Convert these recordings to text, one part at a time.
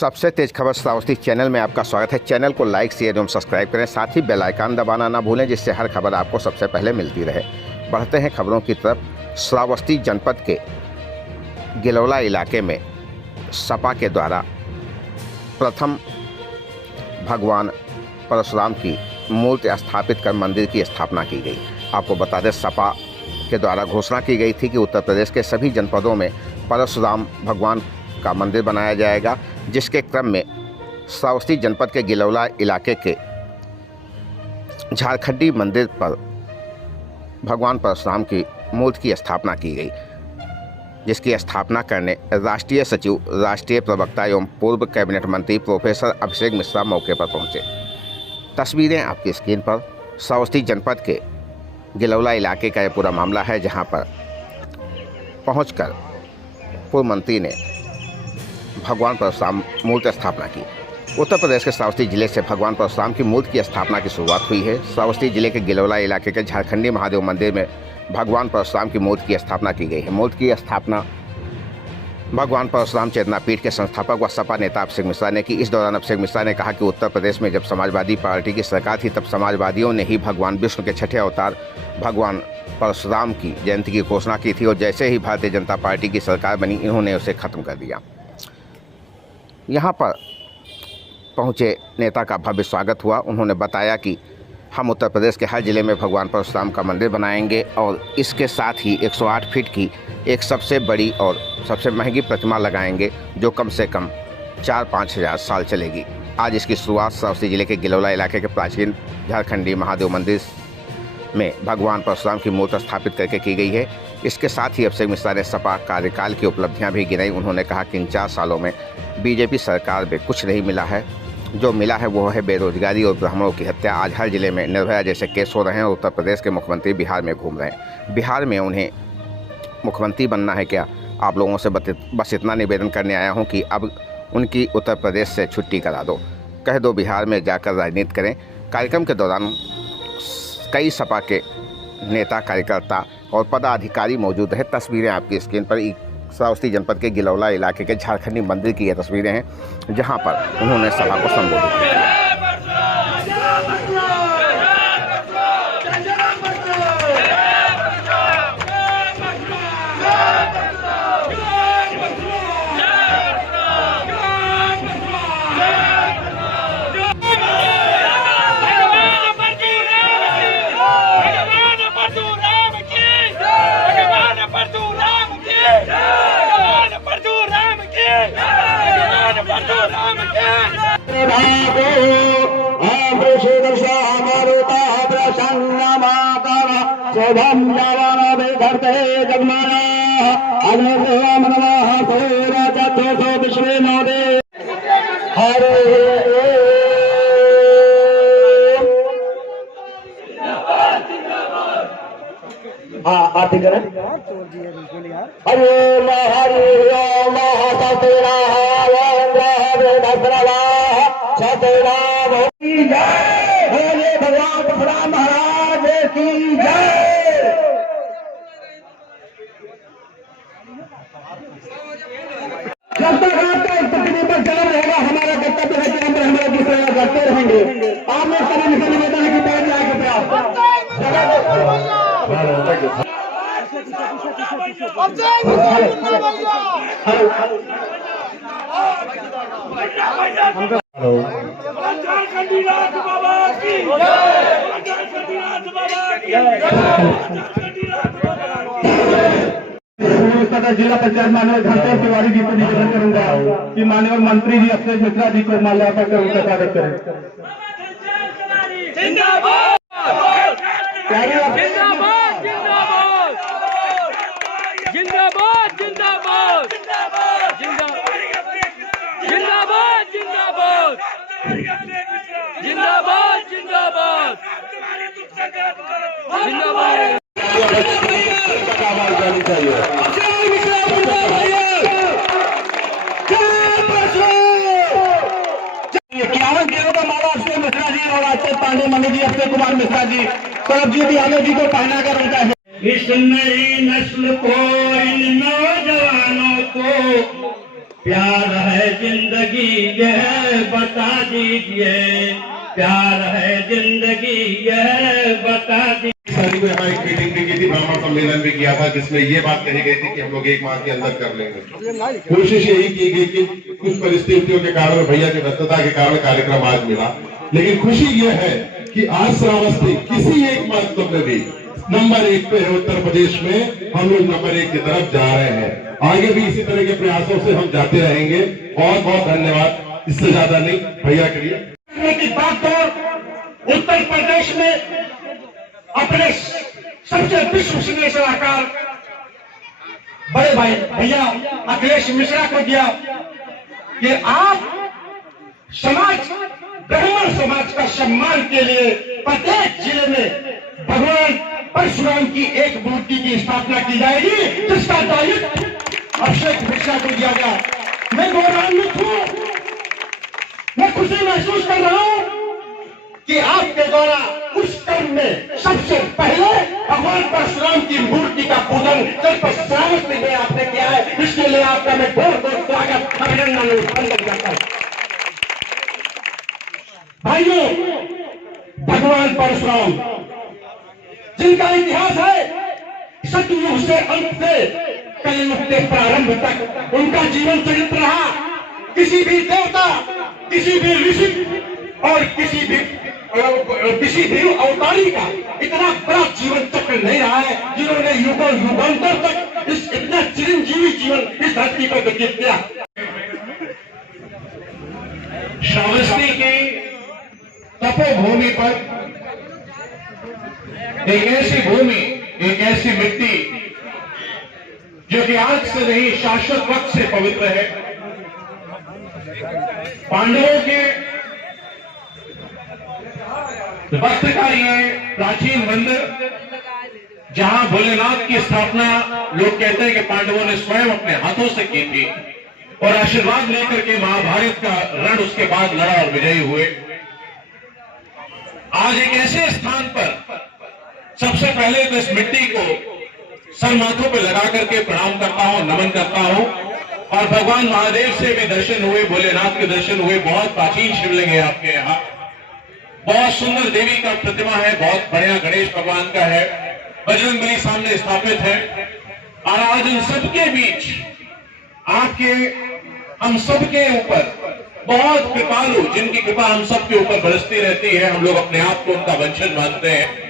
सबसे तेज खबर श्रावस्ती चैनल में आपका स्वागत है। चैनल को लाइक शेयर एवं सब्सक्राइब करें, साथ ही बेल आइकन दबाना ना भूलें, जिससे हर खबर आपको सबसे पहले मिलती रहे। बढ़ते हैं खबरों की तरफ। श्रावस्ती जनपद के गिलौला इलाके में सपा के द्वारा प्रथम भगवान परशुराम की मूर्ति स्थापित कर मंदिर की स्थापना की गई। आपको बता दें, सपा के द्वारा घोषणा की गई थी कि उत्तर प्रदेश के सभी जनपदों में परशुराम भगवान का मंदिर बनाया जाएगा, जिसके क्रम में श्रावस्ती जनपद के गिलौला इलाके के झारखंडी मंदिर पर भगवान परशुराम की मूर्ति की स्थापना की गई, जिसकी स्थापना करने राष्ट्रीय सचिव, राष्ट्रीय प्रवक्ता एवं पूर्व कैबिनेट मंत्री प्रोफेसर अभिषेक मिश्रा मौके पर पहुंचे। तस्वीरें आपकी स्क्रीन पर श्रावस्ती जनपद के गिलौला इलाके का यह पूरा मामला है, जहां पर पहुंचकर पूर्व मंत्री ने भगवान परशुराम मूर्ति स्थापना की। उत्तर प्रदेश के श्रावस्ती जिले से भगवान परशुराम की मूर्ति की स्थापना की शुरुआत हुई है। श्रावस्ती जिले के गिलौला इलाके के झारखंडी महादेव मंदिर में भगवान परशुराम की मूर्ति की स्थापना की गई है। मूर्ति की स्थापना भगवान परशुराम चेतना पीठ के संस्थापक व सपा नेता अभिषेक मिश्रा ने की। इस दौरान अभिषेक मिश्रा ने कहा कि उत्तर प्रदेश में जब समाजवादी पार्टी की सरकार थी, तब समाजवादियों ने ही भगवान विष्णु के छठे अवतार भगवान परशुराम की जयंती की घोषणा की थी, और जैसे ही भारतीय जनता पार्टी की सरकार बनी, इन्होंने उसे खत्म कर दिया। यहाँ पर पहुँचे नेता का भव्य स्वागत हुआ। उन्होंने बताया कि हम उत्तर प्रदेश के हर जिले में भगवान परशुराम का मंदिर बनाएंगे, और इसके साथ ही 108 फीट की एक सबसे बड़ी और सबसे महंगी प्रतिमा लगाएंगे, जो कम से कम 4-5 हज़ार साल चलेगी। आज इसकी शुरुआत श्रावस्ती जिले के गिलौला इलाके के प्राचीन झारखंडी महादेव मंदिर में भगवान परशुराम की मूर्ति स्थापित करके की गई है। इसके साथ ही अभिषेक मिश्रा ने सपा कार्यकाल की उपलब्धियां भी गिनाई। उन्होंने कहा कि इन 4 सालों में बीजेपी सरकार में कुछ नहीं मिला है, जो मिला है वो है बेरोजगारी और ब्राह्मणों की हत्या। आज हर जिले में निर्भया जैसे केस हो रहे हैं। उत्तर प्रदेश के मुख्यमंत्री बिहार में घूम रहे हैं। बिहार में उन्हें मुख्यमंत्री बनना है क्या? आप लोगों से बस इतना निवेदन करने आया हूँ कि अब उनकी उत्तर प्रदेश से छुट्टी करा दो, कह दो बिहार में जाकर राजनीति करें। कार्यक्रम के दौरान कई सपा के नेता, कार्यकर्ता और पदाधिकारी मौजूद हैं। तस्वीरें आपकी स्क्रीन पर श्रावस्ती जनपद के गिलौला इलाके के झारखंडी मंदिर की ये तस्वीरें हैं, जहां पर उन्होंने सभा को संबोधित किया। आरती करें। हरे हरे ओम सतेरा बोले भगवान परशुराम महाराज की जय। जब तक आपका इस पृथ्वी पर जन्म रहेगा, हमारा कर्तव्य है कि हम ब्राह्मणों की सेवा करते रहेंगे। आपने सभी से निवेदन है कि पैर जाए के प्रयास जिला पंचायत माननीय घनश्याम तिवारी जी को निवेदन करूंगा कि माननीय मंत्री जी अभिषेक मिश्रा जी को माल्यार्पण कर उनका स्वागत करें। जिंदाबाद जिंदाबाद जिंदाबाद जिंदाबाद जिंदाबाद जिंदाबाद जिंदाबाद जिंदाबाद जिंदाबाद। मिश्रा जी और आचार्य पांडे मणि जी, अक्षय कुमार मिश्रा जी, सरबजीत यादव जी को पहना कर उनका इस नई नस्ल को, इन नौजवानों को प्यार है जिंदगी यह बता दीजिए, प्यार है जिंदगी यह बता दीजिए। शादी में हमारी मीटिंग भी की थी, ब्राह्मण सम्मेलन भी किया था, जिसमें ये बात कही गई थी कि हम लोग 1 माह के अंदर कर लेंगे। कोशिश यही की गई कि कुछ परिस्थितियों के कारण, भैया की व्यस्तता के कारण कार्यक्रम आज मिला, लेकिन खुशी ये है कि आज श्रावस्ती किसी एक मंतव्य में भी नंबर 1 पे है। उत्तर प्रदेश में हम लोग नंबर 1 की तरफ जा रहे हैं। आगे भी इसी तरह के प्रयासों से हम जाते रहेंगे। बहुत बहुत धन्यवाद, इससे ज्यादा नहीं भैया के लिए। की बात तो उत्तर प्रदेश में अपने सबसे विश्वसनीय सलाहकार बड़े भाई भैया अखिलेश मिश्रा को दिया कि आप समाज, ब्राह्मण समाज का सम्मान के लिए प्रत्येक जिले में भगवान परशुराम की एक मूर्ति की स्थापना की जाएगी, जिसका दायित्व अभिषेक मिश्रा को दिया गया। मैं गौरवान्वित हूं, मैं खुशी महसूस कर रहा हूं कि आपके द्वारा उस कर्म में सबसे पहले भगवान परशुराम की मूर्ति का पूजन सिर्फ श्रावस्ती में आपने किया है। इसके लिए आपका मैं बहुत बहुत स्वागत, अभिनंदन करता हूं। भाइयों, भगवान परशुराम जिनका इतिहास है सतयुग से अंत से कलयुग के प्रारंभ तक, उनका जीवन चरित्र रहा। किसी भी देवता, किसी भी ऋषि और किसी भी अवतारी का इतना बड़ा जीवन चक्र नहीं रहा है जिन्होंने युगों युगांतर तक इस इतना चिरंजीवी जीवन इस धरती पर व्यतीत किया। श्रावस्ती की तपोभूमि पर एक ऐसी भूमि, एक ऐसी मिट्टी जो कि आज से नहीं शाश्वत वक्त से पवित्र है। पांडवों के वक्त का ये प्राचीन मंदिर, जहां भोलेनाथ की स्थापना लोग कहते हैं कि पांडवों ने स्वयं अपने हाथों से की थी और आशीर्वाद लेकर के महाभारत का रण उसके बाद लड़ा और विजयी हुए। आज एक ऐसे स्थान पर सबसे पहले तो इस मिट्टी को सर माथों पे लगा करके प्रणाम करता हूं, नमन करता हूं और भगवान महादेव से भी दर्शन हुए, भोलेनाथ के दर्शन हुए। बहुत प्राचीन शिवलिंग है आपके यहाँ, बहुत सुंदर देवी का प्रतिमा है, बहुत बढ़िया गणेश भगवान का है, बजरंगबली सामने स्थापित है। और आज इन सबके बीच आपके, हम सबके ऊपर बहुत कृपालु, जिनकी कृपा हम सबके ऊपर बरसती रहती है, हम लोग अपने आप को उनका वंशज मानते हैं।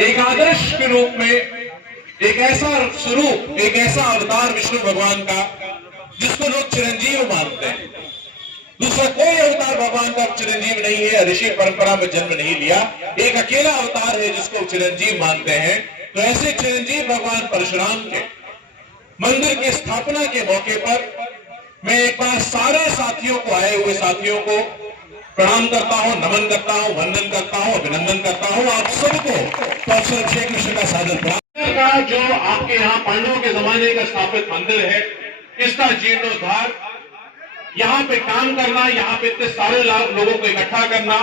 एक आदर्श के रूप में एक ऐसा स्वरूप, एक ऐसा अवतार विष्णु भगवान का जिसको लोग चिरंजीव मानते हैं। दूसरा कोई अवतार भगवान का चिरंजीव नहीं है, ऋषि परंपरा में जन्म नहीं लिया, एक अकेला अवतार है जिसको चिरंजीव मानते हैं। तो ऐसे चिरंजीव भगवान परशुराम के मंदिर की स्थापना के मौके पर मैं एक बार सारे साथियों को, आए हुए साथियों को प्रणाम करता हूं, नमन करता हूं, वंदन करता हूं, अभिनंदन करता हूं। आप सबको प्रोफेसर अभिषेक मिश्र का सादर प्रणाम। का जो आपके यहाँ पांडवों के जमाने का स्थापित मंदिर है, इसका जीर्णोद्धार, यहाँ पे काम करना, यहाँ पे इतने सारे लोगों को इकट्ठा करना,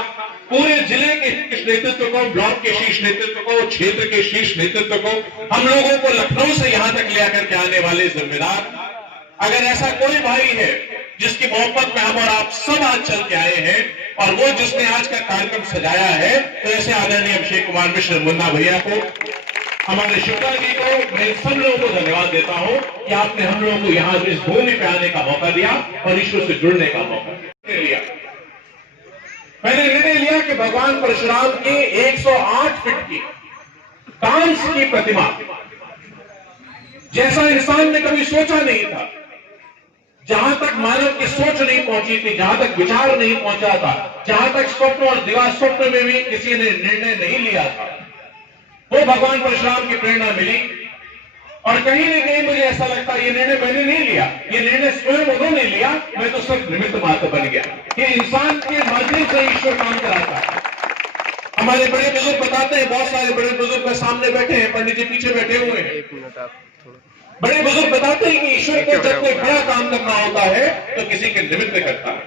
पूरे जिले के शीर्ष नेतृत्व को, ब्लॉक के शीर्ष नेतृत्व को, क्षेत्र के शीर्ष नेतृत्व को, हम लोगों को लखनऊ से यहाँ तक ले आकर के आने वाले जिम्मेदार, अगर ऐसा कोई भाई है जिसकी मोहब्बत में हम और आप सब आज चल के आए हैं और वो जिसने आज का कार्यक्रम सजाया है, तो ऐसे आदरणीय अभिषेक कुमार मिश्र मुन्ना भैया को, हमारे शुक्ला जी को, मैं सब लोगों को धन्यवाद देता हूं कि आपने हम लोगों को यहाँ इस भूमि पे आने का मौका दिया और ईश्वर से जुड़ने का मौका दिया। मैंने निर्णय लिया कि भगवान परशुराम की 108 फीट की कांस की प्रतिमा, जैसा इंसान ने कभी सोचा नहीं था, जहां तक मानव की सोच नहीं पहुंची थी, जहां तक विचार नहीं पहुंचा था, जहां तक स्वप्न और दिवा स्वप्न में भी किसी ने निर्णय नहीं लिया था, वो भगवान परशुराम की प्रेरणा मिली। और कहीं न कहीं मुझे ऐसा लगता है ये निर्णय मैंने नहीं लिया, ये निर्णय स्वयं उन्होंने लिया, मैं तो सिर्फ निमित्त मात्र बन गया कि इंसान के माध्यम से ईश्वर काम कराता है। हमारे बड़े बुजुर्ग बताते हैं, बहुत सारे बड़े बुजुर्ग में सामने बैठे हैं, पंडित जी पीछे बैठे हुए हैं। बड़े बुजुर्ग बताते हैं कि ईश्वर को जब कोई बड़ा काम करना होता है तो किसी के निमित्त करता है।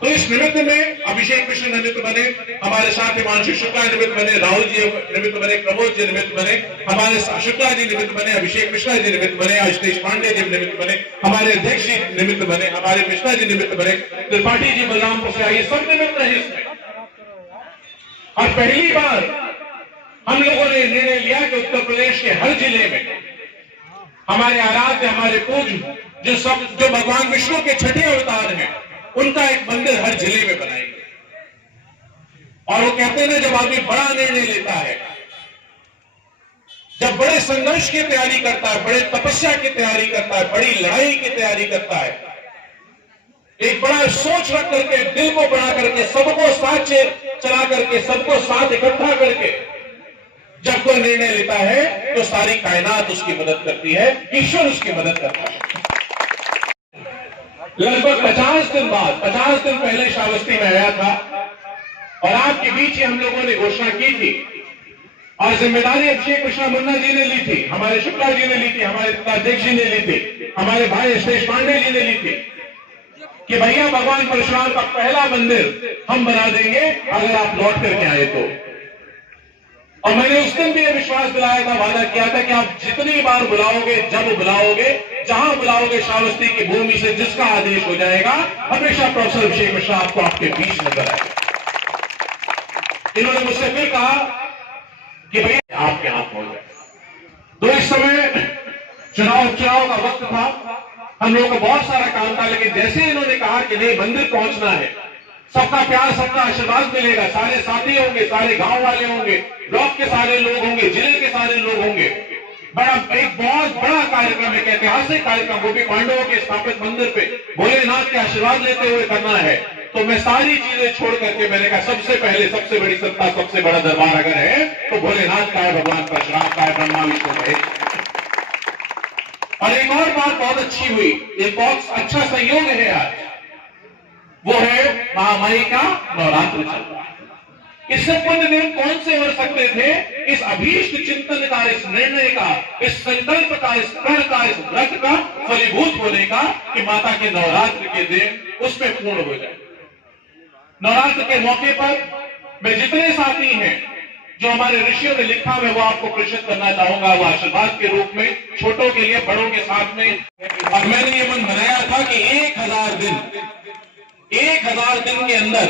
तो इस निमित्त में अभिषेक मिश्र निमित्त बने, हमारे साथ हिमांशु शुक्ला निमित्त बने, राहुल जी निमित्त बने, प्रमोद जी निमित्त बने, हमारे शुक्ला जी निमित्त बने, अभिषेक मिश्रा जी निमित्त बने, आशीष पांडे जी निमित्त बने, हमारे अध्यक्ष जी निमित्त बने, हमारे मिश्रा जी निमित्त बने, त्रिपाठी जी बलरामपुर से आइए, सब निमित्त रहे इसमें। और पहली बार हम लोगों ने निर्णय लिया कि उत्तर प्रदेश के हर जिले में हमारे आराध्य, हमारे पूज्य जो भगवान विष्णु के छठे अवतार हैं, उनका एक मंदिर हर जिले में बनाएंगे। और वो कहते हैं ना, जब आदमी बड़ा निर्णय लेता है, जब बड़े संघर्ष की तैयारी करता है, बड़े तपस्या की तैयारी करता है, बड़ी लड़ाई की तैयारी करता है, एक बड़ा सोच रख करके, दिल को बना करके, सबको साथ चला करके, सबको साथ इकट्ठा करके जब कोई निर्णय लेता है तो सारी कायनात उसकी मदद करती है, ईश्वर उसकी मदद करता है। लगभग 50 दिन बाद, 50 दिन पहले श्रावस्ती में आया था और आपके बीच ही हम लोगों ने घोषणा की थी और जिम्मेदारी अभिषेक मिश्रा मुन्ना जी ने ली थी, हमारे शुक्ला जी ने ली थी, हमारे अध्यक्ष जी ने ली थी, हमारे भाई आशीष पांडे जी ने ली थी कि भैया भगवान परशुराम का पहला मंदिर हम बना देंगे अगर आप लौट करके आए तो। और मैंने उस दिन भी यह विश्वास दिलाया था, वादा किया था कि आप जितनी बार बुलाओगे, जब बुलाओगे, जहां बुलाओगे, श्रावस्ती की भूमि से जिसका आदेश हो जाएगा, हमेशा प्रोफेसर अभिषेक मिश्रा आपको आपके बीच नजर आएगा। इन्होंने मुझसे फिर कहा कि भैया आपके हाथ हो गए। तो इस समय चुनाव का वक्त था, हम लोगों को बहुत सारा काम था, लेकिन जैसे इन्होंने कहा कि नहीं, मंदिर पहुंचना है, सबका प्यार, सबका आशीर्वाद मिलेगा, सारे साथी होंगे, सारे गांव वाले होंगे, ब्लॉक के सारे लोग होंगे, जिले के सारे लोग होंगे, एक बहुत बड़ा कार्यक्रम, एक ऐतिहासिक कार्यक्रम, वो भी पांडवों के स्थापित मंदिर पे भोलेनाथ के आशीर्वाद लेते हुए करना है। तो मैं सारी चीजें छोड़ करके मैंने कहा, सबसे पहले सबसे बड़ी सत्ता, सबसे बड़ा दरबार अगर है तो भोलेनाथ का है, भगवान परशुराम का है, ब्रह्मा विष्णु का है। और एक और बात बहुत अच्छी हुई, एक बहुत अच्छा संयोग है आज, वो है महामाई का नवरात्र चल रहा है। इससे पुण्य दिन कौन से हो सकते थे? इस अभीष्ट चिंतन का, इस निर्णय का, इस संकल्प का, इस प्रण का, इस व्रत का फलीभूत होने का कि माता के नवरात्र के दिन उसमें पूर्ण हो जाए। नवरात्र के मौके पर मैं जितने साथी हैं जो हमारे ऋषियों ने लिखा, मैं वो आपको प्रेषित करना चाहूंगा, वो आशीर्वाद के रूप में, छोटों के लिए, बड़ों के साथ में। और मैंने ये मन बनाया था कि 1000 दिन के अंदर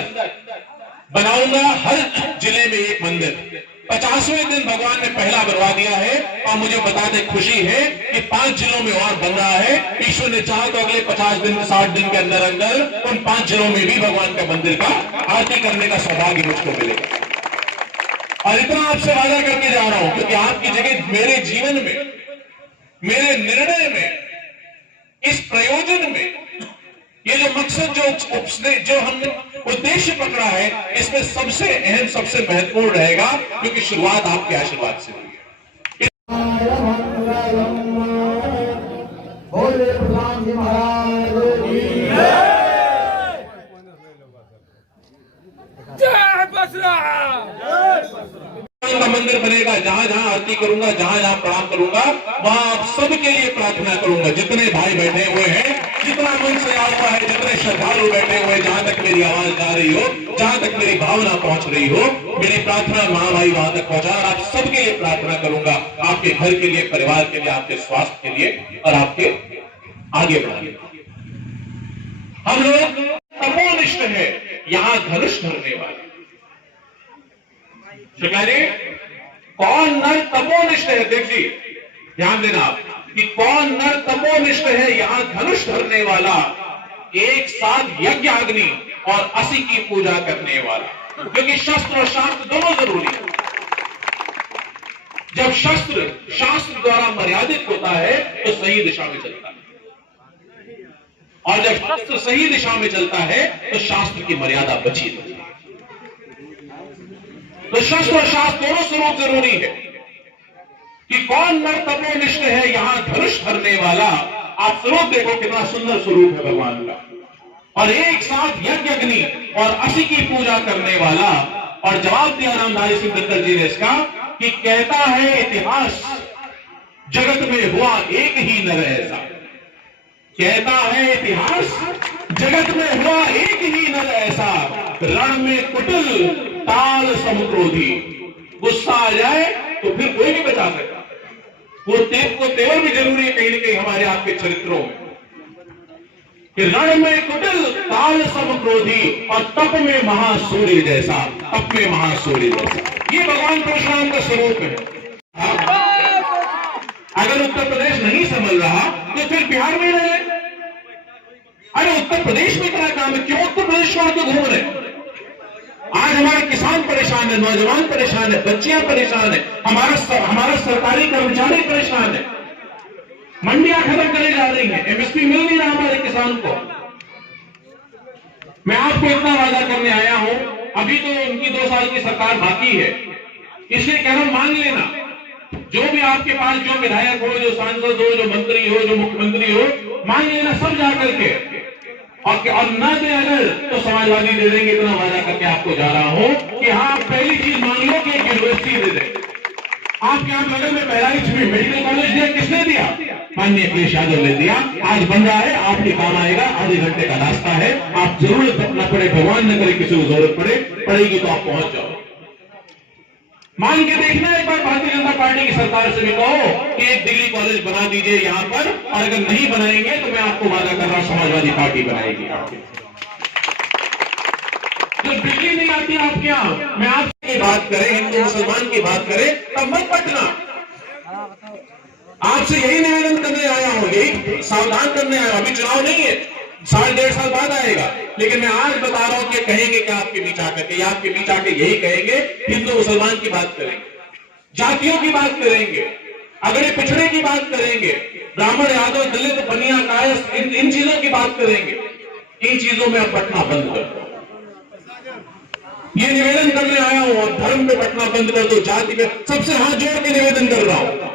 बनाऊंगा हर जिले में एक मंदिर। 50वें दिन भगवान ने पहला बनवा दिया है और मुझे बताते खुशी है कि 5 जिलों में और बन रहा है। ईश्वर ने चाहा तो अगले 50 दिन, 60 दिन के अंदर अंदर उन 5 जिलों में भी भगवान का मंदिर का आरती करने का सौभाग्य मुझको मिलेगा। और इतना आपसे वादा करके जा रहा हूं क्योंकि आपकी जगह मेरे जीवन में, मेरे निर्णय में, इस प्रयोजन में, ये जो मकसद, जो हमने उद्देश्य पकड़ा है, इसमें सबसे अहम, सबसे महत्वपूर्ण रहेगा क्योंकि शुरुआत आपके आशीर्वाद से हुई है। का मंदिर बनेगा, जहां जहां आरती करूंगा, जहां जहां प्रणाम करूंगा, वहां आप सबके लिए प्रार्थना करूंगा। जितने भाई बैठे हुए हैं, जितना मन से आया हुआ है, जितने श्रद्धालु बैठे हुए, जहां तक मेरी आवाज जा रही हो, जहां तक मेरी भावना पहुंच रही हो, मेरी प्रार्थना महामाई वहां तक पहुंचा। और आप सबके लिए प्रार्थना करूंगा, आपके घर के लिए, परिवार के लिए, आपके स्वास्थ्य के लिए और आपके आगे बढ़ाने। हम लोग तपोनिष्ठ है, यहां धनुष धरने वाले। कौन नर तपोनिष्ठ है? देखिए, ध्यान देना आप कि कौन नर तपोनिष्ठ है, यहां धनुष धरने वाला, एक साथ यज्ञ अग्नि और 80 की पूजा करने वाला। क्योंकि शस्त्र और शास्त्र दोनों जरूरी है। जब शस्त्र शास्त्र द्वारा मर्यादित होता है तो सही दिशा में चलता है, और जब शस्त्र सही दिशा में चलता है तो शास्त्र की मर्यादा बची रहती है। तो शस्त्र और शास्त्र दोनों स्वरूप जरूरी है कि कौन नर तपोनिष्ठ है, यहां धनुष धरने वाला। आप स्वरूप देखो कितना सुंदर स्वरूप है भगवान का। और एक साथ यज्ञ अग्नि और 80 की पूजा करने वाला। और जवाब दिया रामधारी सिंह दिनकर जी ने इसका कि कहता है इतिहास, जगत में हुआ एक ही नर ऐसा। कहता है इतिहास, जगत में हुआ एक ही नर ऐसा, रण में कुटिल ताल समक्रोधी। गुस्सा आ जाए तो फिर कोई नहीं बचा सकता। वो तेवर भी जरूरी है कहीं ना कहीं हमारे आपके चरित्रों में, कि रण में कुटिल ताल समक्रोधी और तप में महासूर्य जैसा, तप में महासूर्य जैसा। ये भगवान परशुराम का स्वरूप है। अगर उत्तर प्रदेश नहीं संभल रहा तो फिर बिहार में रहे। अरे उत्तर प्रदेश में इतना काम है, क्यों उत्तर प्रदेश छोड़ के घूम रहे? आज हमारे किसान परेशान है, नौजवान परेशान है, बच्चियां परेशान है, हमारा सरकारी कर्मचारी परेशान है। मंडियां खत्म करी जा रही हैं, एमएसपी मिल नहीं रहा हमारे किसान को। मैं आपको इतना वादा करने आया हूं, अभी तो उनकी 2 साल की सरकार बाकी है, इसलिए कह रहा हूं मांग लेना। जो भी आपके पास, जो विधायक हो, जो सांसद हो, जो मंत्री हो, जो मुख्यमंत्री हो, मांग लेना सब जाकर के। और न दे अगर तो समाजवादी दे देंगे, इतना वादा करके आपको जा रहा हूं कि हाँ, पहली चीज मांग लो कि एक यूनिवर्सिटी दे दें। आपके यहाँ बगल में बहराइच में मेडिकल कॉलेज दिया, किसने दिया? माननीय अखिलेश यादव ने दिया। आज बन रहा है, आपके काम आएगा। आधे घंटे का रास्ता है, आप जरूरत न पड़े, भगवान न करे किसी को जरूरत पड़ेगी तो आप पहुंच जाओ। मांग के देखना एक बार भारतीय जनता पार्टी की सरकार से भी कहो कि एक डिग्री कॉलेज बना दीजिए यहां पर, और अगर नहीं बनाएंगे तो मैं आपको वादा कर रहा हूं समाजवादी पार्टी बनाएगी। जो डिग्री नहीं आती आपके यहाँ, मैं आपकी बात करें, हिंदू मुसलमान की बात करें, तब मत पटना। आपसे यही निवेदन करने आया हूं, यही सावधान करने आया हूं। अभी चुनाव नहीं है, 1.5 साल बाद आएगा, लेकिन मैं आज बता रहा हूं कि कहेंगे क्या आपके बीच आकर के, या आपके बीच आके यही कहेंगे, हिंदू मुसलमान की बात करेंगे, जातियों की बात करेंगे, अगड़े पिछड़े की बात करेंगे, ब्राह्मण, यादव, दलित, बनिया, कायस, इन चीजों की बात करेंगे। इन चीजों में अब बटना बंद कर दो। ये निवेदन करने आया हूं, और धर्म पे बटना बंद कर दो, जाति पे। सबसे हाथ जोड़ के निवेदन कर रहा हूं,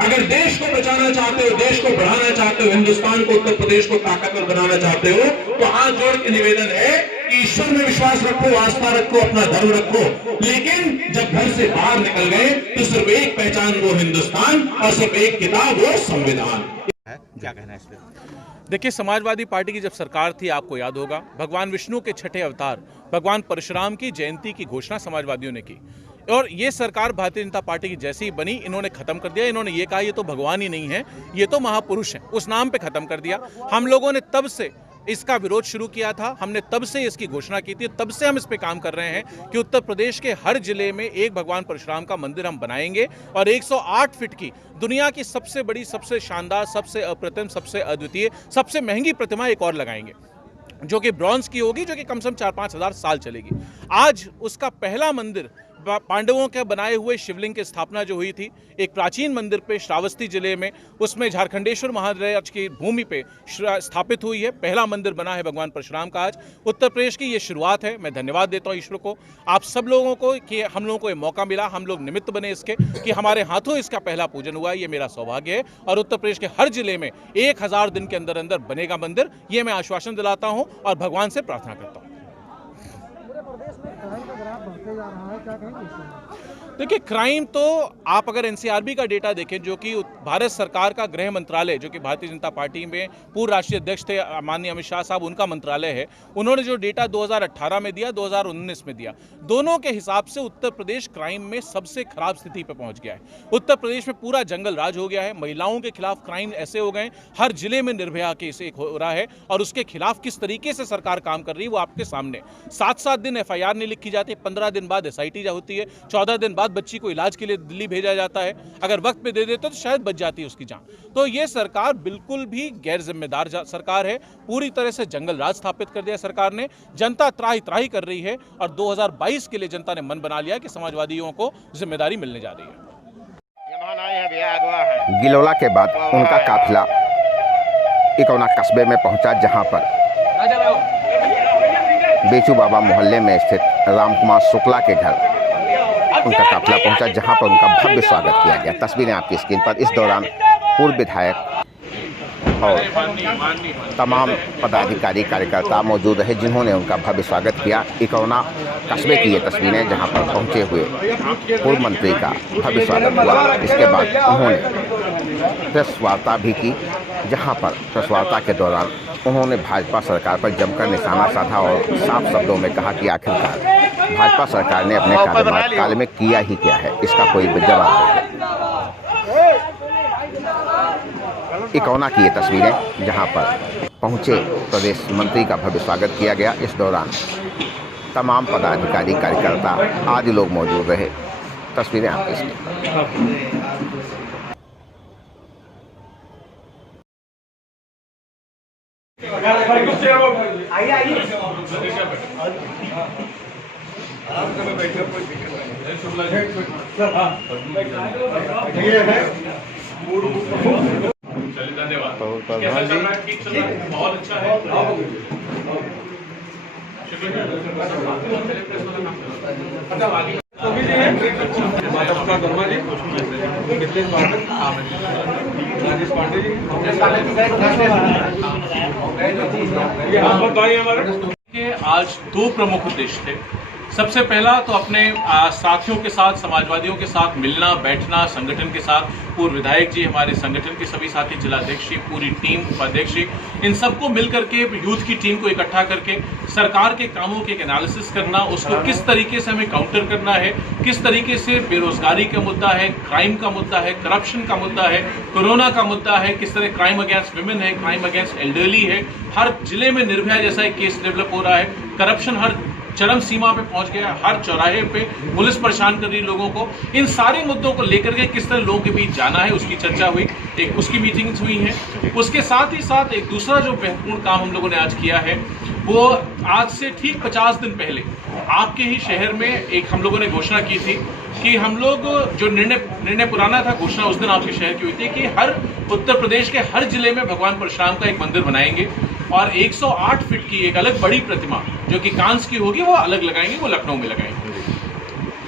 अगर देश को बचाना चाहते हो, देश को बढ़ाना चाहते हो, हिंदुस्तान को, उत्तर प्रदेश को ताकतवर बनाना चाहते हो, तो हाथ जोड़ के निवेदन है कि ईश्वर में विश्वास रखो, आस्था रखो, अपना धर्म रखो, लेकिन जब घर से बाहर निकल गए तो सिर्फ एक पहचान, वो हिंदुस्तान, और सिर्फ एक किताब, वो संविधान। क्या कहना है इस पर? देखिए, समाजवादी पार्टी की जब सरकार थी, आपको याद होगा, भगवान विष्णु के छठे अवतार भगवान परशुराम की जयंती की घोषणा समाजवादियों ने की, और ये सरकार भारतीय जनता पार्टी की जैसी ही बनी, इन्होंने खत्म कर दिया। इन्होंने ये कहा ये तो भगवान ही नहीं है, ये तो महापुरुष हैं, उस नाम पे खत्म कर दिया। हम लोगों ने तब से इसका विरोध शुरू किया था, हमने तब से इसकी घोषणा की थी, तब से हम इस पे काम कर रहे हैं कि उत्तर प्रदेश के हर जिले में एक भगवान परशुराम का मंदिर हम बनाएंगे, और 108 फीट की दुनिया की सबसे बड़ी, सबसे शानदार, सबसे अप्रतिम, सबसे अद्वितीय, सबसे महंगी प्रतिमा एक और लगाएंगे, जो कि ब्रॉन्ज की होगी, जो कि कम से कम 4-5 हज़ार साल चलेगी। आज उसका पहला मंदिर पांडवों के बनाए हुए शिवलिंग की स्थापना जो हुई थी एक प्राचीन मंदिर पे श्रावस्ती जिले में, उसमें झारखंडेश्वर महाराज की भूमि पे स्थापित हुई है। पहला मंदिर बना है भगवान परशुराम का। आज उत्तर प्रदेश की ये शुरुआत है। मैं धन्यवाद देता हूँ ईश्वर को, आप सब लोगों को, कि हम लोगों को ये मौका मिला, हम लोग निमित्त बने इसके, कि हमारे हाथों इसका पहला पूजन हुआ। ये मेरा सौभाग्य है, और उत्तर प्रदेश के हर जिले में 1000 दिन के अंदर अंदर बनेगा मंदिर, ये मैं आश्वासन दिलाता हूँ और भगवान से प्रार्थना करता हूँ। देखिए, क्राइम तो आप अगर एनसीआरबी का डेटा देखें, जो कि भारत सरकार का गृह मंत्रालय, जो कि भारतीय जनता पार्टी में पूर्व राष्ट्रीय अध्यक्ष थे माननीय अमित शाह साहब, उनका मंत्रालय है, उन्होंने जो डेटा 2018 में दिया, 2019 में दिया, दोनों के हिसाब से उत्तर प्रदेश क्राइम में सबसे खराब स्थिति पर पहुंच गया है। उत्तर प्रदेश में पूरा जंगल राज हो गया है, महिलाओं के खिलाफ क्राइम ऐसे हो गए, हर जिले में निर्भया केस एक हो रहा है, और उसके खिलाफ किस तरीके से सरकार काम कर रही है वो आपके सामने। 7-7 दिन एफआईआर नहीं लिखी जाती, 15 दिन बाद एसआईटी होती है, 14 दिन बाद बच्ची को इलाज के लिए दिल्ली भेजा जाता है, अगर वक्त पे दे देते तो शायद बच जाती है उसकी जान। तो ये सरकार बिल्कुल भी गैर जिम्मेदार सरकार है, पूरी तरह से जंगल राज स्थापित कर दिया सरकार ने। जनता त्राही त्राही कर रही है, और 2022 के लिए जनता ने मन बना लिया कि समाजवादियों को जिम्मेदारी मिलने जा रही है। गिलोला के बाद उनका काफिला इकौना कस्बे में पहुंचा, जहां पर बेचू बाबा मोहल्ले में स्थित रामकुमार शुक्ला के घर उनका काफिला पहुंचा, जहां पर उनका भव्य स्वागत किया गया। तस्वीरें आपकी स्क्रीन पर। इस दौरान पूर्व विधायक और तमाम पदाधिकारी कार्यकर्ता मौजूद रहे, जिन्होंने उनका भव्य स्वागत किया। इकौना कस्बे की ये तस्वीरें, जहां पर पहुंचे हुए पूर्व मंत्री का भव्य स्वागत हुआ। इसके बाद उन्होंने प्रेस वार्ता भी की, जहां पर प्रेस वार्ता के दौरान उन्होंने भाजपा सरकार पर जमकर निशाना साधा और साफ शब्दों में कहा कि आखिरकार भाजपा सरकार ने अपने कार्यकाल में किया ही क्या है, इसका कोई जवाब नहीं है। इकौना की ये तस्वीरें, जहां पर पहुंचे प्रदेश मंत्री का भव्य स्वागत किया गया। इस दौरान तमाम पदाधिकारी कार्यकर्ता आदि लोग मौजूद रहे। तस्वीरें आपके सामने। धन्यवाद। कैसा चल रहा है? ठीक चल रहा है? बहुत अच्छा है। राजेश पांडे जी, आज दो प्रमुख उद्देश्य थे। सबसे पहला तो अपने साथियों के साथ, समाजवादियों के साथ मिलना बैठना, संगठन के साथ, पूर्व विधायक जी, हमारे संगठन के सभी साथी, जिलाध्यक्ष जी, पूरी टीम, उपाध्यक्ष जी, इन सबको मिल करके यूथ की टीम को इकट्ठा करके सरकार के कामों के एनालिसिस करना, उसको किस तरीके से हमें काउंटर करना है, किस तरीके से बेरोजगारी का मुद्दा है, क्राइम का मुद्दा है, करप्शन का मुद्दा है, कोरोना का मुद्दा है, किस तरह क्राइम अगेंस्ट विमेन है, क्राइम अगेंस्ट एल्डरली है, हर जिले में निर्भया जैसा एक केस डेवलप हो रहा है, करप्शन हर चरम सीमा पे पहुंच गया, हर चौराहे पे पुलिस परेशान कर रही लोगों को। इन सारे मुद्दों को लेकर के किस तरह लोगों के बीच जाना है, उसकी चर्चा हुई, एक उसकी मीटिंग्स हुई है। उसके साथ ही साथ एक दूसरा जो महत्वपूर्ण काम हम लोगों ने आज किया है, वो आज से ठीक 50 दिन पहले आपके ही शहर में एक हम लोगों ने घोषणा की थी कि हम लोग जो निर्णय पुराना था, घोषणा उस दिन आपके शहर की हुई थी कि हर उत्तर प्रदेश के हर जिले में भगवान परशुराम का एक मंदिर बनाएंगे और 108 फीट की एक अलग बड़ी प्रतिमा जो कि कांस की होगी वो अलग लगाएंगे, वो लखनऊ में लगाएंगे।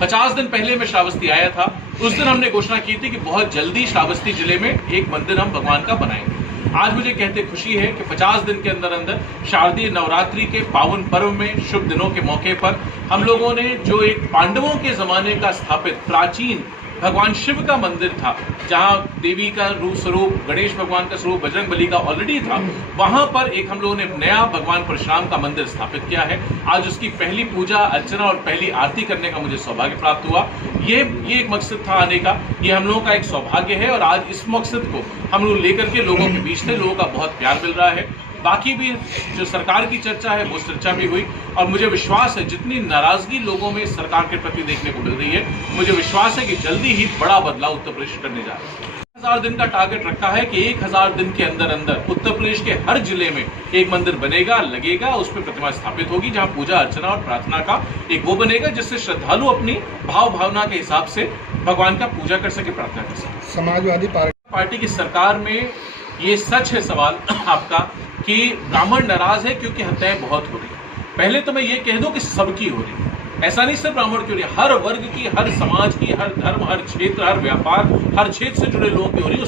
50 दिन पहले मैं श्रावस्ती आया था, उस दिन हमने घोषणा की थी कि बहुत जल्दी श्रावस्ती जिले में एक मंदिर हम भगवान का बनाएंगे। आज मुझे कहते खुशी है कि 50 दिन के अंदर अंदर शारदीय नवरात्रि के पावन पर्व में, शुभ दिनों के मौके पर हम लोगों ने जो एक पांडवों के जमाने का स्थापित प्राचीन भगवान शिव का मंदिर था, जहां देवी का रूप स्वरूप, गणेश भगवान का स्वरूप, बजरंगबली का ऑलरेडी था, वहां पर एक हम लोगों ने नया भगवान परशुराम का मंदिर स्थापित किया है। आज उसकी पहली पूजा अर्चना और पहली आरती करने का मुझे सौभाग्य प्राप्त हुआ। ये एक मकसद था आने का, ये हम लोगों का एक सौभाग्य है और आज इस मकसद को हम लोग लेकर के लोगों के बीच थे, लोगों का बहुत प्यार मिल रहा है। बाकी भी जो सरकार की चर्चा है वो चर्चा भी हुई और मुझे विश्वास है जितनी नाराजगी लोगों में सरकार के प्रति देखने को मिल रही है, मुझे विश्वास है कि जल्दी ही बड़ा बदलाव उत्तर प्रदेश करने जा रहा है। 1000 दिन का टारगेट रखा है कि 1000 दिन के अंदर अंदर उत्तर प्रदेश के हर जिले में एक मंदिर बनेगा, लगेगा, उस पर प्रतिमा स्थापित होगी, जहां पूजा अर्चना और प्रार्थना का एक वो बनेगा जिससे श्रद्धालु अपनी भाव भावना के हिसाब से भगवान का पूजा कर सके, प्रार्थना कर सके। समाजवादी पार्टी की सरकार में ये सच है सवाल आपका कि ब्राह्मण नाराज है क्योंकि हत्याएं बहुत हो रही है। पहले तो मैं ये कह दूं कि सबकी हो रही है, ऐसा नहीं सिर्फ ब्राह्मण की हो रही है, हर वर्ग की, हर समाज की, हर धर्म, हर क्षेत्र, हर व्यापार, हर क्षेत्र से जुड़े लोगों की हो रही है।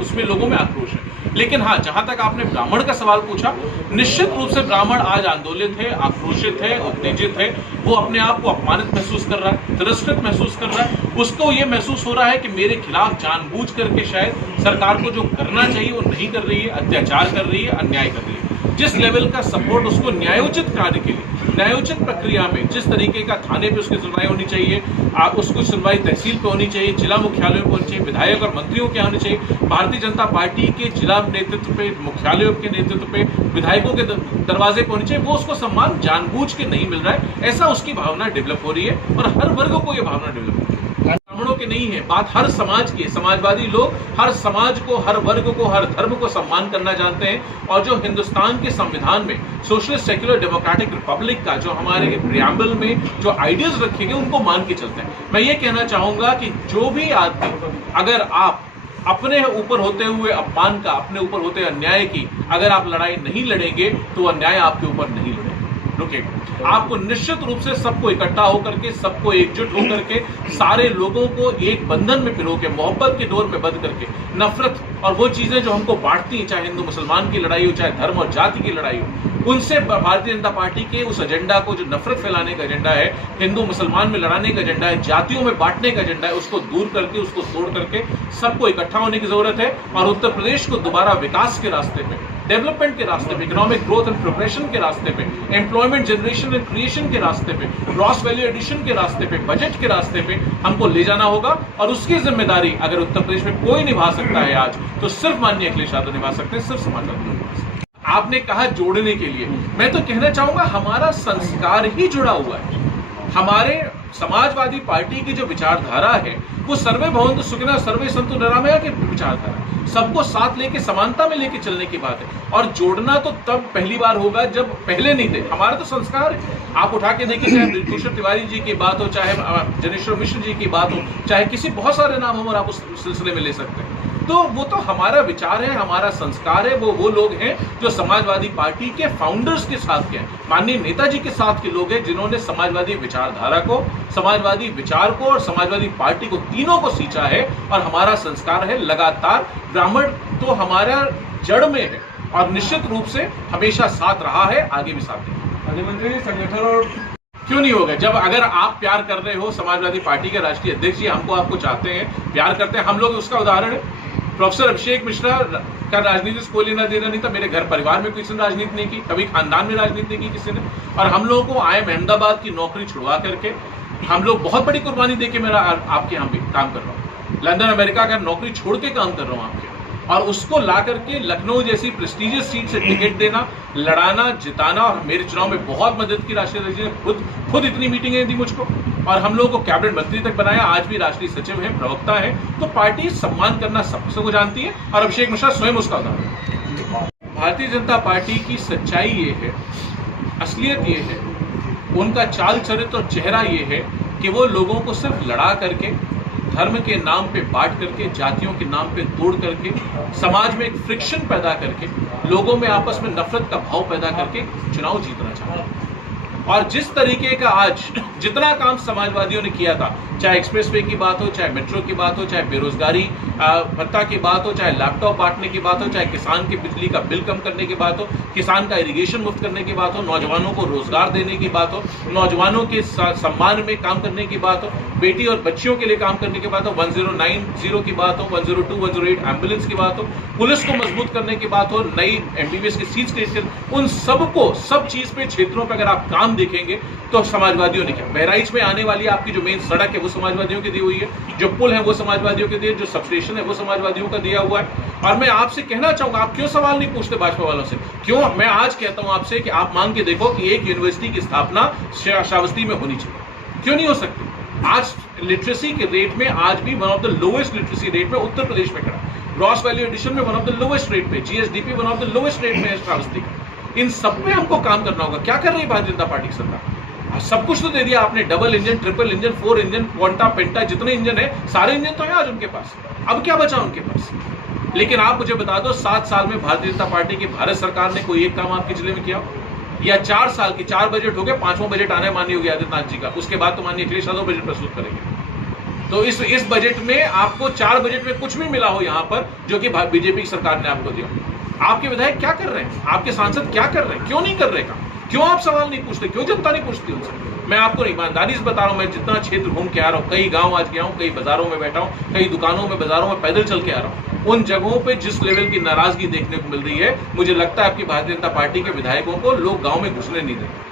उसमें लोगों में आक्रोश है। लेकिन हाँ, जहां तक आपने ब्राह्मण का सवाल पूछा, निश्चित रूप से ब्राह्मण आज आंदोलित है, आक्रोशित है, उत्तेजित है, वो अपने आप को अपमानित महसूस कर रहा है, तिरस्कृत महसूस कर रहा है। उसको ये महसूस हो रहा है कि मेरे खिलाफ जानबूझ करके शायद सरकार को जो करना चाहिए वो नहीं कर रही है, अत्याचार कर रही है, अन्याय कर रही है। जिस लेवल का सपोर्ट उसको न्यायोचित कार्य के लिए, न्यायोचित प्रक्रिया में जिस तरीके का थाने पे उसकी सुनवाई होनी चाहिए, उसको सुनवाई तहसील पे होनी चाहिए, जिला मुख्यालयों पर होनी चाहिए, विधायक और मंत्रियों के होनी चाहिए, भारतीय जनता पार्टी के जिला नेतृत्व पे, मुख्यालयों के नेतृत्व पे, विधायकों के दरवाजे पे होनी चाहिए, वो उसको सम्मान जानबूझ के नहीं मिल रहा है। ऐसा उसकी भावना डेवलप हो रही है और हर वर्ग को यह भावना डेवलप हो रही है। ब्राह्मणों की नहीं है बात, हर समाज की। समाजवादी लोग हर समाज को, हर वर्ग को, हर धर्म को सम्मान करना जानते हैं और जो हिंदुस्तान के संविधान में सोशलिस्ट सेक्युलर डेमोक्रेटिक रिपब्लिक का जो हमारे प्रियम्बल में जो आइडियाज रखे गए उनको मान के चलते हैं। मैं ये कहना चाहूंगा कि जो भी आदमी, अगर आप अपने ऊपर होते हुए अपमान का, अपने ऊपर होते अन्याय की अगर आप लड़ाई नहीं लड़ेंगे तो अन्याय आपके ऊपर नहीं लड़ेगा। रुकेगा। आपको निश्चित रूप से सबको इकट्ठा होकर के, सबको एकजुट होकर के, सारे लोगों को एक बंधन में पिरो के, मोहब्बत के डोर में बंध करके, नफरत और वो चीजें जो हमको बांटती हैं, चाहे हिंदू मुसलमान की लड़ाई हो, चाहे धर्म और जाति की लड़ाई हो, उनसे भारतीय जनता पार्टी के उस एजेंडा को, जो नफरत फैलाने का एजेंडा है, हिंदू मुसलमान में लड़ाने का एजेंडा है, जातियों में बांटने का एजेंडा है, उसको दूर करके, उसको तोड़ करके सबको इकट्ठा होने की जरूरत है और उत्तर प्रदेश को दोबारा विकास के रास्ते पे, डेवलपमेंट के रास्ते पे, इकोनॉमिक ग्रोथ एंड प्रोग्रेशन के रास्ते पे, एम्प्लॉयमेंट जनरेशन एंड क्रिएशन के रास्ते पे, ग्रॉस वैल्यू एडिशन के रास्ते पे, बजट के रास्ते पे हमको ले जाना होगा। और उसकी जिम्मेदारी अगर उत्तर प्रदेश में कोई निभा सकता है आज, तो सिर्फ माननीय अखिलेश यादव निभा सकते हैं, सिर्फ समाजवादी निभा सकते हैं। आपने कहा जोड़ने के लिए, मैं तो कहना चाहूंगा हमारा संस्कार ही जुड़ा हुआ है। हमारे समाजवादी पार्टी की जो विचारधारा है वो सर्वे भवन्तु सुखिनः सर्वे सन्तु निरामया की विचारधारा, सबको साथ लेके समानता में लेके चलने की बात है। और जोड़ना तो तब पहली बार होगा जब पहले नहीं थे। हमारा तो संस्कार है, आप उठा के देखिए, चाहे भूषण तिवारी जी की बात हो, चाहे जनेश्वर मिश्र जी की बात हो, चाहे किसी, बहुत सारे नाम हम और आप उस सिलसिले में ले सकते हैं। तो वो तो हमारा विचार है, हमारा संस्कार है। वो लोग हैं जो समाजवादी पार्टी के फाउंडर्स के साथ के हैं, माननीय नेताजी के साथ के लोग हैं, जिन्होंने समाजवादी विचारधारा को, समाजवादी विचार को और समाजवादी पार्टी को, तीनों को सींचा है। और हमारा संस्कार है लगातार, ब्राह्मण तो हमारा जड़ में है और निश्चित रूप से हमेशा साथ रहा है, आगे भी साथ देगा। मंत्री संगठन और क्यों नहीं होगा? जब अगर आप प्यार कर रहे हो, समाजवादी पार्टी के राष्ट्रीय अध्यक्ष जी हमको आपको चाहते हैं, प्यार करते हैं, हम लोग उसका उदाहरण है। प्रोफेसर अभिषेक मिश्रा का राजनीति से कोई लेना देना नहीं था, मेरे घर परिवार में किसी ने राजनीति नहीं की, कभी खानदान में राजनीति नहीं की किसी ने। और हम लोगों को IIM अहमदाबाद की नौकरी छुड़वा करके, हम लोग बहुत बड़ी कुर्बानी देके मेरा आपके यहाँ भी काम कर रहा हूँ, लंदन अमेरिका का नौकरी छोड़ के काम कर रहा हूँ आपके, और उसको ला करके लखनऊ जैसी प्रेस्टीजियस सीट से टिकट देना, लड़ाना, जिताना। और मेरे चुनाव में बहुत मदद की राष्ट्रीय अध्यक्ष ने, खुद इतनी मीटिंगें दी मुझको, और हम लोगों को कैबिनेट मंत्री तक बनाया, आज भी राष्ट्रीय सचिव हैं, प्रवक्ता हैं। तो पार्टी सम्मान करना सबको जानती है और अभिषेक मिश्रा स्वयं उसका उदाहरण। भारतीय जनता पार्टी की सच्चाई ये है, असलियत ये है, उनका चाल चरित्र और चेहरा ये है कि वो लोगों को सिर्फ लड़ा करके, धर्म के नाम पे बांट करके, जातियों के नाम पे तोड़ करके, समाज में एक फ्रिक्शन पैदा करके, लोगों में आपस में नफरत का भाव पैदा करके चुनाव जीतना चाहते हैं। और जिस तरीके का आज जितना काम समाजवादियों ने किया था, चाहे एक्सप्रेसवे की बात हो, चाहे मेट्रो की बात हो, चाहे बेरोजगारी भत्ता की बात हो, चाहे लैपटॉप बांटने की बात हो, चाहे किसान के बिजली का बिल कम करने की बात हो, किसान का इरिगेशन मुफ्त करने की बात हो, नौजवानों को रोजगार देने की बात हो, नौजवानों के सम्मान में काम करने की बात हो, बेटी और बच्चियों के लिए काम करने की बात हो, 1090 की बात हो, 102, 108 एम्बुलेंस की बात हो, पुलिस को मजबूत करने की बात हो, नई MBBS की सीट्स क्रिएट कर, उन सबको, सब चीज पे, क्षेत्रों पे अगर आप काम देखेंगे तो समाजवादियों ने किया। बहराइच में आने वाली आपकी जो मेन सड़क है वो समाजवादियों की दी हुई है, जो पुल है वो समाजवादियों के दिए, जो सबस्टेशन है वो समाजवादियों का दिया हुआ है। और मैं आपसे कहना चाहूंगा, आप क्यों सवाल नहीं पूछते भाजपा वालों से? क्यों? मैं आज कहता हूं आपसे कि आप मांग के देखो कि एक यूनिवर्सिटी की स्थापना श्रावस्ती में होनी चाहिए। क्यों नहीं हो सकती? आज लिटरेसी के रेट में आज भी one of the lowest literacy rate में उत्तर प्रदेश में खड़ा, ग्रॉस वैल्यू एडिशन में one of the lowest rate पे, GSDP one of the lowest rate में है श्रावस्ती का। इन सब पे हमको काम करना होगा। क्या कर रही है भारतीय जनता पार्टी की सरकार? सब कुछ तो दे दिया आपने, double engine, triple engine, 4 engine, क्वांटा, पेंटा, जितने इंजन है, सारे इंजन तो है आज उनके पास। अब क्या बचा उनके पास? लेकिन आप मुझे बता दो, 7 साल में भारतीय जनता पार्टी की भारत सरकार ने कोई एक काम आपके जिले में किया? या 4 साल की 4 बजट हो गए, 5वां बजट आने माननीय योगी आदित्यनाथ जी का, उसके बाद तो माननीय अखिलेश यादव बजट प्रस्तुत करेंगे। तो इस बजट में आपको 4 बजट में कुछ भी मिला हो यहाँ पर जो कि बीजेपी की सरकार ने आपको दिया? आपके विधायक क्या कर रहे हैं? आपके सांसद क्या कर रहे हैं? क्यों नहीं कर रहे काम? क्यों आप सवाल नहीं पूछते? क्यों जनता नहीं पूछती उनसे? मैं आपको ईमानदारी से बता रहा हूं, मैं जितना क्षेत्र घूम के आ रहा हूं, कई गांव आज गया हूं, कई बाजारों में बैठा हूं, कई दुकानों में, बाजारों में पैदल चल के आ रहा हूं, उन जगहों पे जिस लेवल की नाराजगी देखने को मिल रही है, मुझे लगता है आपकी भारतीय जनता पार्टी के विधायकों को लोग गांव में घुसने नहीं देंगे।